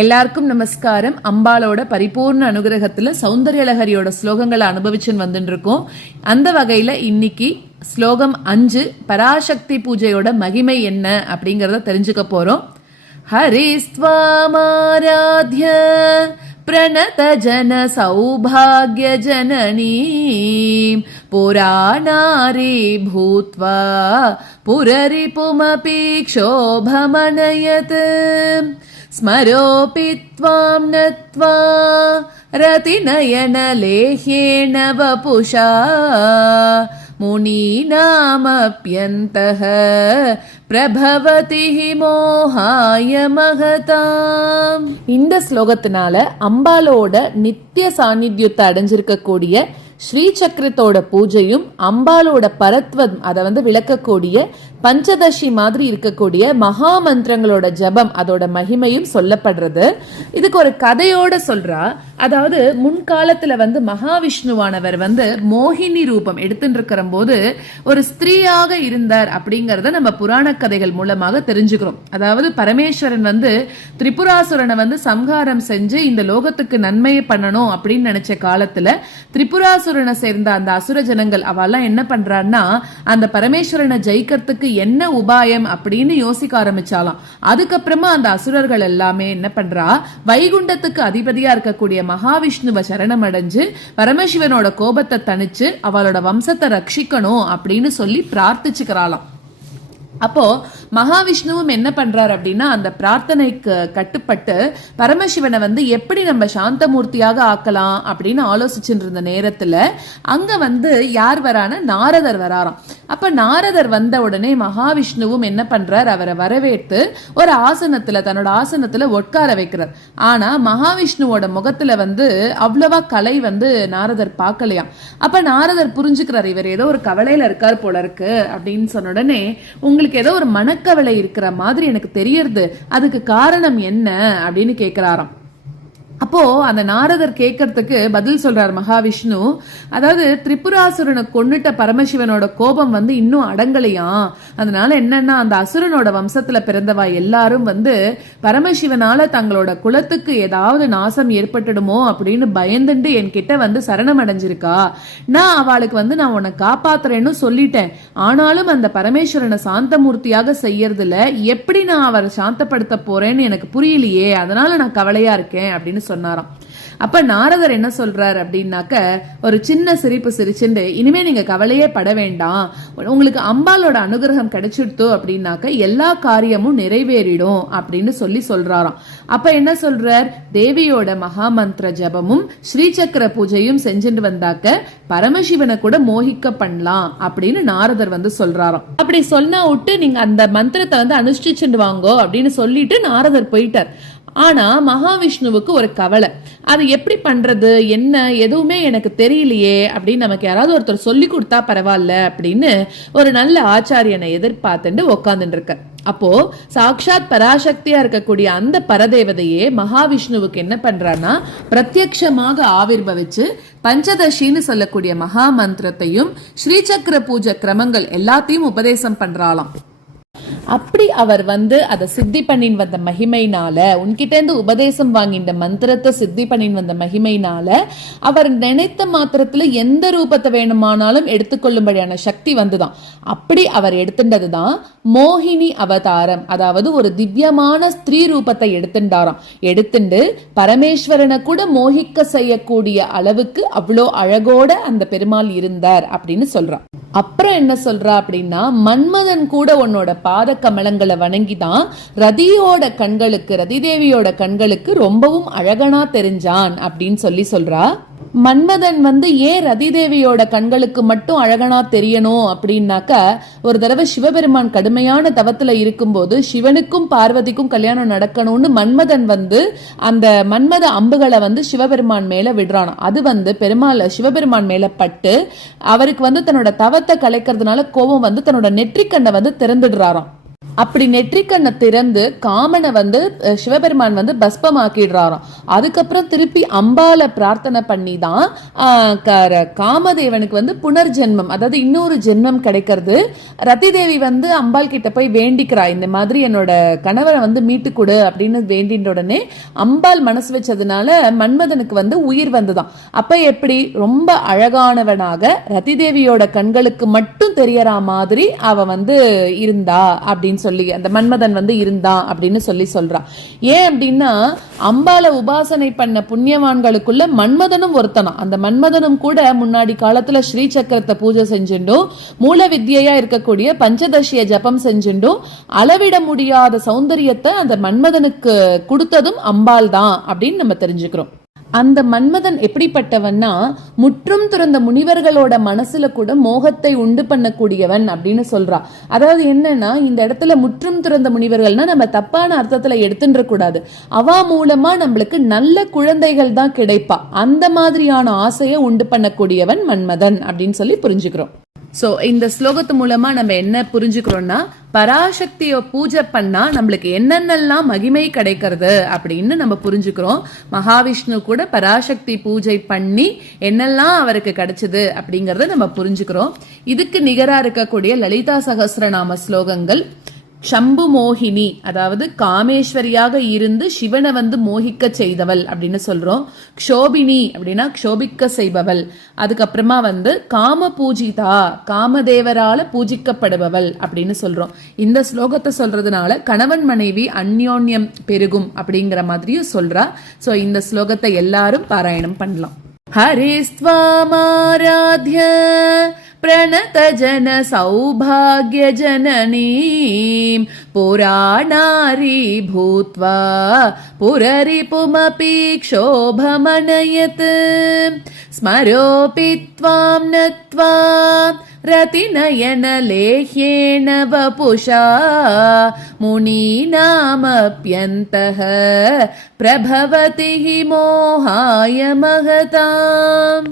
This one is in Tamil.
எல்லாருக்கும் நமஸ்காரம் அம்பாளோட பரிபூர்ண அனுகிரகத்துல சௌந்தர்யலஹரியோட ஸ்லோகங்களை அனுபவிச்சுன்னு வந்துட்டு இருக்கோம் அந்த வகையில இன்னைக்கு ஸ்லோகம் அஞ்சு பராசக்தி பூஜையோட மகிமை என்ன அப்படிங்கறத தெரிஞ்சுக்க போறோம் ஹரிஸ்வாமாராத்ய प्रणत जन सौभाग्य जननी पुराणारी भूत्वा पुररिपुमपि क्षोभमनयत् स्मरोऽपि त्वां नत्वा रतिनयनलेह्येण वपुषा मुनीनामप्यन्तः பிரபவதி மோகாய மகதாம் இந்த ஸ்லோகத்தினால அம்பாலோட நித்திய சாநித்தியத்தை அடைஞ்சிருக்கக்கூடிய ஸ்ரீ சக்கரத்தோட பூஜையும் அம்பாலோட பரத்வம் அதை வந்து விளக்கக்கூடிய பஞ்சதசி மாதிரி இருக்கக்கூடிய மகா மந்திரங்களோட ஜபம் அதோட மகிமையும் சொல்லப்படுறது. இதுக்கு ஒரு கதையோட சொல்றா. அதாவது முன்காலத்துல வந்து மகாவிஷ்ணுவானவர் வந்து மோகினி ரூபம் எடுத்துட்டு போது ஒரு ஸ்திரீயாக இருந்தார் அப்படிங்கறத நம்ம புராண கதைகள் மூலமாக தெரிஞ்சுக்கிறோம். அதாவது பரமேஸ்வரன் வந்து திரிபுராசுரனை வந்து சம்ஹாரம் செஞ்சு இந்த லோகத்துக்கு நன்மையை பண்ணணும் அப்படின்னு நினைச்ச காலத்துல திரிபுராசுரனை சேர்ந்த அந்த அசுர ஜனங்கள் அவெல்லாம் என்ன பண்றான்னா அந்த பரமேஸ்வரனை ஜெயிக்கிறதுக்கு என்ன உபாயம் அப்படின்னு யோசிக்க ஆரம்பிச்சாலாம். அதுக்கப்புறமா அந்த அசுரர்கள் எல்லாமே என்ன பண்றா? வைகுண்டத்துக்கு அதிபதியா இருக்கக்கூடிய மகாவிஷ்ணுவை சரணம் அடைஞ்சு பரமசிவனோட கோபத்தை தணிச்சு அவளோட வம்சத்தை ரட்சிக்கணும் அப்படின்னு சொல்லி பிரார்த்திச்சுக்கிறாளாம். அப்போ மகாவிஷ்ணுவும் என்ன பண்றார் அப்படின்னா அந்த பிரார்த்தனைக்கு கட்டுப்பட்டு பரமசிவனை வந்து எப்படி நம்ம சாந்தமூர்த்தியாக ஆக்கலாம் அப்படின்னு ஆலோசிச்சுட்டு இருந்த நேரத்துல அங்க வந்து யார் வரான நாரதர் வராராம். அப்ப நாரதர் வந்த உடனே மகாவிஷ்ணுவும் என்ன பண்றார் அவரை வரவேற்று ஒரு ஆசனத்துல தன்னோட ஆசனத்துல உட்கார வைக்கிறார். ஆனா மகாவிஷ்ணுவோட முகத்துல வந்து அவ்வளவா கலை வந்து நாரதர் பார்க்கலையாம். அப்ப நாரதர் புரிஞ்சுக்கிறார் இவர் ஏதோ ஒரு கவலையில இருக்கார் போல இருக்கு அப்படின்னு சொன்ன உடனே உங்களுக்கு ஏதோ ஒரு மனக்கவலை இருக்கிற மாதிரி எனக்கு தெரியறது. அதுக்கு காரணம் என்ன அப்படின்னு கேட்கிறாராம் அப்போ அந்த நாரதர் கேட்கறதுக்கு பதில் சொல்றார் மகாவிஷ்ணு. அதாவது திரிபுராசுரனை கொன்னுட்ட பரமசிவனோட கோபம் வந்து இன்னும் அடங்கலையாம் அதனால என்னன்னா அந்த அசுரனோட வம்சத்துல பிறந்தவா எல்லாரும் வந்து பரமசிவனால தங்களோட குலத்துக்கு ஏதாவது நாசம் ஏற்பட்டுடுமோ அப்படின்னு பயந்துட்டு என்கிட்ட வந்து சரணம் அடைஞ்சிருக்கா நான் அவளுக்கு வந்து நான் உன்னை காப்பாத்துறேன்னு சொல்லிட்டேன். ஆனாலும் அந்த பரமேஸ்வரனை சாந்தமூர்த்தியாக செய்யறதுல எப்படி நான் அவரை சாந்தப்படுத்த போறேன்னு எனக்கு புரியலையே. அதனால நான் கவலையா இருக்கேன் அப்படின்னு சொன்னாராம். அப்ப நாரதர் என்ன சொல்றாரு அப்படின்னாக்க ஒரு சின்ன சிரிப்பு சிரிச்சுண்டு இனிமே நீங்க கவலையே பட வேண்டாம். உங்களுக்கு அம்பாலோட அனுகிரகம் கிடைச்சிடுத்து அப்படின்னாக்க எல்லா காரியமும் நிறைவேறிடும் அப்படின்னு சொல்லி சொல்றாராம். அப்ப என்ன சொல்றார்? தேவியோட மகாமந்திர ஜபமும் ஸ்ரீசக்கர பூஜையும் செஞ்சுட்டு வந்தாக்க பரமசிவனை கூட மோகிக்க பண்ணலாம் அப்படின்னு நாரதர் வந்து சொல்றாராம். அப்படி சொன்னா விட்டு நீங்க அந்த மந்திரத்தை வந்து அனுஷ்டிச்சுட்டு வாங்கோ அப்படின்னு சொல்லிட்டு நாரதர் போயிட்டார். ஆனால் மகாவிஷ்ணுவுக்கு ஒரு கவலை. அது எப்படி பண்ணுறது என்ன? எதுவுமே எனக்கு தெரியலையே. அப்படின்னு நமக்கு யாராவது ஒருத்தர் சொல்லி கொடுத்தா பரவாயில்ல அப்படின்னு ஒரு நல்ல ஆச்சாரியனை எதிர்பார்த்துட்டு உக்காந்துட்டு இருக்க அப்போ சாக்ஷாத் பராசக்தியா இருக்கக்கூடிய அந்த பரதேவதையே மகாவிஷ்ணுவுக்கு என்ன பண்றான்னா பிரத்யக்ஷமாக ஆவிர்வவிச்சு பஞ்சதசின்னு சொல்லக்கூடிய மகா மந்திரத்தையும் ஸ்ரீசக்கர பூஜை கிரமங்கள் எல்லாத்தையும் உபதேசம் பண்றாளாம். அப்படி அவர் வந்து அதை சித்தி பண்ணின் வந்த மகிமைனால உன்கிட்ட இருந்து உபதேசம் வாங்கின்ற மந்திரத்தை சித்தி பண்ணின் வந்த மகிமைனால அவர் நினைத்த மாத்திரத்துல எந்த ரூபத்தை வேணுமானாலும் எடுத்துக்கொள்ளும்படியான சக்தி வந்துதான். அப்படி அவர் எடுத்துட்டதுதான் மோகினி அவதாரம். அதாவது ஒரு திவ்யமான ஸ்திரீ ரூபத்தை எடுத்துட்டாராம். எடுத்துண்டு பரமேஸ்வரனை கூட மோகிக்க செய்யக்கூடிய அளவுக்கு அவ்வளோ அழகோட அந்த பெருமாள் இருந்தார் அப்படின்னு சொல்றான். அப்புறம் என்ன சொல்றா அப்படின்னா மன்மதன் கூட உன்னோட பாத கமலங்களை வணங்கி தான் ரதியோட கண்களுக்கு ரதி தேவியோட கண்களுக்கு ரொம்பவும் அழகனா தெரிஞ்சான் அப்படின்னு சொல்லி சொல்றா. மன்மதன் வந்து ஏன் ரதி தேவியோட கண்களுக்கு மட்டும் அழகனா தெரியணும் அப்படின்னாக்க ஒரு தடவை சிவபெருமான் கடுமையான தவத்துல இருக்கும்போது சிவனுக்கும் பார்வதிக்கும் கல்யாணம் நடக்கணும்னு மன்மதன் வந்து அந்த மன்மத அம்புகளை வந்து சிவபெருமான் மேல விடுறான் அது வந்து பெருமாள் சிவபெருமான் மேல பட்டு அவருக்கு வந்து தன்னோட தவத்தை கலைக்கிறதுனால கோபம் வந்து தன்னோட நெற்றிக்கண்ணை வந்து திறந்துடுறாராம். அப்படி நெற்றிக்கண்ணை திறந்து காமனை வந்து சிவபெருமான் வந்து பஸ்பமாக்கிடுறாராம். அதுக்கப்புறம் திருப்பி அம்பால பிரார்த்தனை பண்ணி தான் காமதேவனுக்கு வந்து புனர்ஜென்மம் அதாவது இன்னொரு ஜென்மம் கிடைக்கிறது. ரத்தி தேவி வந்து அம்பாள் கிட்ட போய் வேண்டிக்கிறா இந்த மாதிரி என்னோட கணவரை வந்து மீட்டு கொடு அப்படின்னு வேண்டின்ற உடனே அம்பாள் மனசு வச்சதுனால மன்மதனுக்கு வந்து உயிர் வந்துதான். அப்ப எப்படி? ரொம்ப அழகானவனாக ரத்தி தேவியோட கண்களுக்கு மட்டும் தெரியற மாதிரி அவ வந்து இருந்தா அப்படின்னு சொல்லி அந்த மன்மதன் வந்து இருந்தான் அப்படின்னு சொல்லி சொல்றான் ஏன் அப்படின்னா அம்பால உபாசனை பண்ண புண்ணியவான்களுக்குள்ள மன்மதனும் ஒருத்தனா. அந்த மன்மதனும் கூட முன்னாடி காலத்துல ஸ்ரீ சக்கரத்தை பூஜை செஞ்சுண்டும் மூல வித்தியையா இருக்கக்கூடிய பஞ்சதசிய ஜபம் செஞ்சுண்டும் அளவிட முடியாத சௌந்தரியத்தை அந்த மன்மதனுக்கு கொடுத்ததும் அம்பாள் தான் அப்படின்னு நம்ம தெரிஞ்சுக்கிறோம். அந்த மன்மதன் எப்படிப்பட்டவன்னா முற்றும் துறந்த முனிவர்களோட மனசுல கூட மோகத்தை உண்டு பண்ணக்கூடியவன் அப்படின்னு சொல்றா. அதாவது என்னன்னா இந்த இடத்துல முற்றும் துறந்த முனிவர்கள்னா நம்ம தப்பான அர்த்தத்துல எடுத்துன்ற கூடாது. அவா மூலமா நம்மளுக்கு நல்ல குழந்தைகள் தான் கிடைப்பா. அந்த மாதிரியான ஆசையை உண்டு பண்ணக்கூடியவன் மன்மதன் அப்படின்னு சொல்லி புரிஞ்சுக்கிறோம். சோ இந்த ஸ்லோகத்து மூலமா நம்ம என்ன புரிஞ்சுக்கிறோம்னா பராசக்திய பூஜை பண்ணா நம்மளுக்கு என்னென்னலாம் மகிமை கிடைக்கிறது அப்படின்னு நம்ம புரிஞ்சுக்கிறோம். மகாவிஷ்ணு கூட பராசக்தி பூஜை பண்ணி என்னெல்லாம் அவருக்கு கிடைச்சது அப்படிங்கறத நம்ம புரிஞ்சுக்கிறோம். இதுக்கு நிகரா இருக்கக்கூடிய லலிதா சகசிரநாம ஸ்லோகங்கள் சம்பு மோகினி அதாவது காமேஸ்வரியாக இருந்து சிவனை வந்து மோகிக்க செய்தவள் அப்படின்னு சொல்றோம். க்ஷோபினி அப்படின்னா க்ஷோபிக்க செய்பவள். அதுக்கப்புறமா வந்து காம பூஜிதா காமதேவரால பூஜிக்கப்படுபவள் அப்படின்னு சொல்றோம். இந்த ஸ்லோகத்தை சொல்றதுனால கணவன் மனைவி அந்யோன்யம் பெருகும் அப்படிங்கிற மாதிரியும் சொல்றா. ஸோ இந்த ஸ்லோகத்தை எல்லாரும் பாராயணம் பண்ணலாம். ஹரேஸ்வாமாராத்ய प्रणतजन सौभाग्यजननीम् पुराणारी भूत्वा पुररिपुमपि क्षोभमनयत्। स्मरोऽपि त्वां नत्वा रतिनयनलेह्येन वपुषा मुनीनामप्यन्तः प्रभवति हि मोहाय महताम्